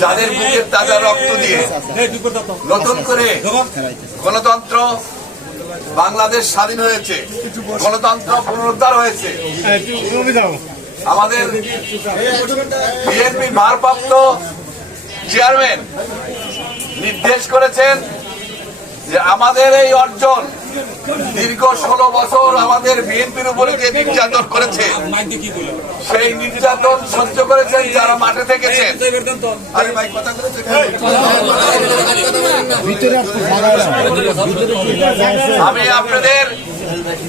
যাদের বুকের তাজা রক্ত দিয়ে নতুন করে গণতন্ত্র বাংলাদেশ স্বাধীন হয়েছে, গণতন্ত্র পুনরুদ্ধার হয়েছে। আমাদের বিএনপির ভারপ্রাপ্ত চেয়ারম্যান নির্দেশ করেছেন যে আমাদের এই অর্জন দীর্ঘ 16 বছর আমাদের বিএনপির উপরে যে নির্যাতন করেছে, সেই নির্যাতন সহ্য করেছেন যারা মাঠে থেকেছেন। আমি আপনাদের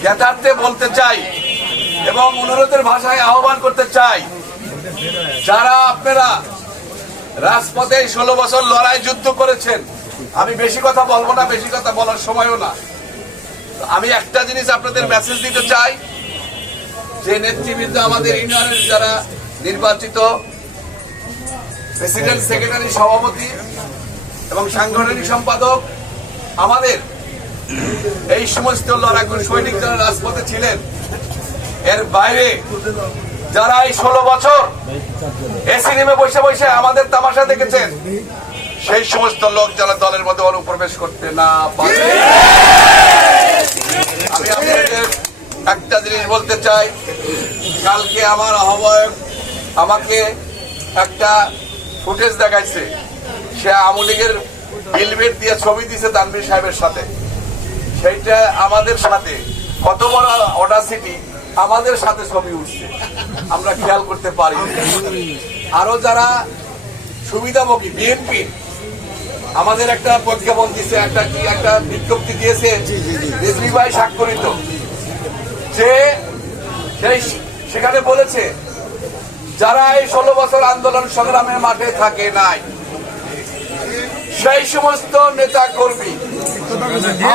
যথার্থে বলতে চাই এবং অনুরোধের ভাষায় আহ্বান করতে চাই, যারা আপনারা রাজপথে 16 বছর লড়াই যুদ্ধ করেছেন, আমি বেশি কথা বলবো না, বেশি কথা বলার সময়ও না। আমি একটা জিনিস আপনাদের মেসেজ দিতে চাই যে নেতৃবৃন্দ আমাদের ইউনিয়নের যারা নির্বাচিত প্রেসিডেন্ট, সেক্রেটারি, সভাপতি এবং সাংগঠনিক সম্পাদক, আমাদের এই সমস্ত লড়াকু সৈনিক যারা রাজপথে ছিলেন, এর বাইরে যারা এই 16 বছর এসি রুমে বসে বসে আমাদের তামাশা দেখেছেন, সেই সমস্ত লোক যারা দলের মধ্যে অনুপ্রবেশ করতে না পারে। আমি আপনাদের একটা জিনিস বলতে চাই, কালকে আমার আহ্বায়ক আমাকে একটা ফুটেজ দেখাইছে, সে আওয়ামী লীগের বিলবেট দিয়ে ছবি দিছে তানভীর সাহেবের সাথে। সেইটা আমাদের সাথে কত বড় অডাসিটি, আমাদের সাথে ছবি উঠছে, আমরা খেয়াল করতে পারি। আরো যারা সুবিধাভোগী বিএনপি আমাদের একটা প্রজ্ঞাপন দিচ্ছে, একটা বিজ্ঞপ্তি দিয়েছে রিজভী ভাই স্বাক্ষরিত, যে সেখানে বলেছে যারা এই 16 বছর আন্দোলন সংগ্রামের মাঠে থাকে নাই, সেই সমস্ত নেতা কর্মী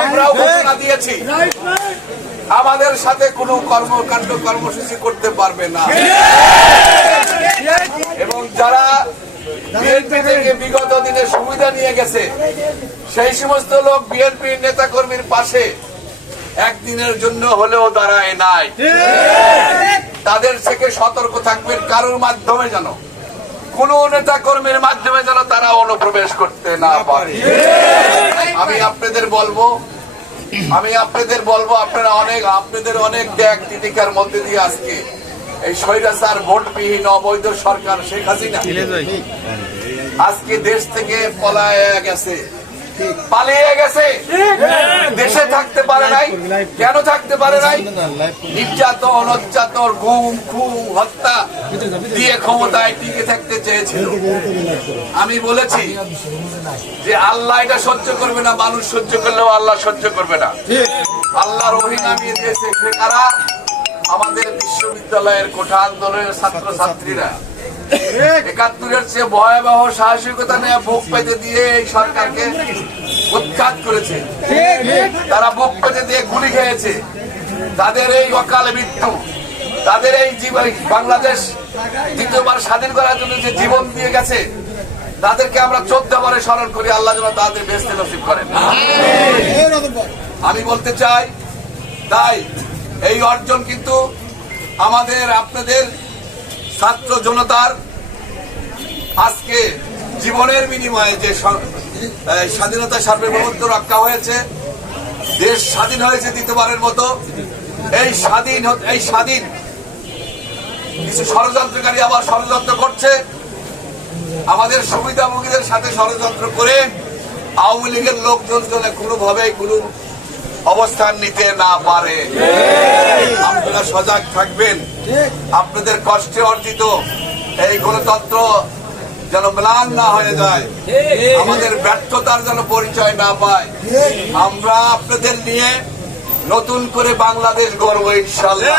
আমরাও ঘোষণা দিয়েছি আমাদের সাথে কোনো কর্মকাণ্ড কর্মসূচি করতে পারবে না। এবং যারা বিএনপি থেকে বিগত দিনে সুবিধা নিয়ে গেছে, সেই সমস্ত লোক বিএনপির নেতা কর্মীর পাশে একদিনের জন্য হলেও দাঁড়ায় নাই। তাদের থেকে সতর্ক থাকবেন, কারোর মাধ্যমে যেন, কোন নেতা কর্মীর মাধ্যমে যেন তারা অনুপ্রবেশ করতে না পারে। আমি আপনাদের বলবো আপনাদের অনেক ত্যাগ তিতিকার মধ্যে দিয়ে আজকে এই স্বৈরাচার ভোটবিহীন অবৈধ সরকার শেখ হাসিনা আজকে দেশ থেকে পালিয়ে গেছে, দেশে থাকতে পারে নাই। কেন থাকতে পারে নাই? নির্যাতন, অত্যাচার, গুম, খুন, হত্যা দিয়ে ক্ষমতায় টিকে থাকতে চেয়েছিল। আমি বলেছি যে আল্লাহ এটা সহ্য করবে না, মানুষ সহ্য করলেও আল্লাহ সহ্য করবে না। আল্লাহর ওহী নামিয়ে দিয়েছে কারা? আমাদের বিশ্ববিদ্যালয়ের কোঠা আন্দোলনের ছাত্রছাত্রীরা ৭১-এর চেয়ে ভয়াবহ সাহসিকতা নিয়ে বুক পেতে দিয়ে এই সরকারকে উৎখাত করেছে। তারা বুক পেতে দিয়ে গুলি খেয়েছে। তাদের এই অকাল মৃত্যু, তাদের এই জীবন, বাংলাদেশ দ্বিতীয়বার স্বাধীন করার জন্য যে জীবন দিয়ে গেছে, তাদেরকে আমরা 14 বারে স্মরণ করি। আল্লাহ যেন তাদের বেহেশতে নসিব করেন। আমি বলতে চাই, তাই এই অর্জন কিন্তু আমাদের আপনাদের ছাত্র জনতার আজকে জীবনের বিনিময়ে যে স্বাধীনতা সার্বভৌমত্ব রক্ষা হয়েছে, দেশ স্বাধীন হয়েছে দ্বিতীয়বারের মতো। এই স্বাধীন কিছু ষড়যন্ত্রকারী আবার ষড়যন্ত্র করছে, আমাদের সুবিধাভোগীদের সাথে ষড়যন্ত্র করে আওয়ামী লীগের লোকজন যেন কোনোভাবেই কোনো অবস্থান নিতে না পারে। আপনারা সজাগ থাকবেন। আপনাদের কষ্টে অর্জিত এই গণতন্ত্র যেন ম্লান না হয়ে যায়, আমাদের ব্যর্থতার যেন পরিচয় না পায়। আমরা আপনাদের নিয়ে নতুন করে বাংলাদেশ গড়ব ইনশাআল্লাহ।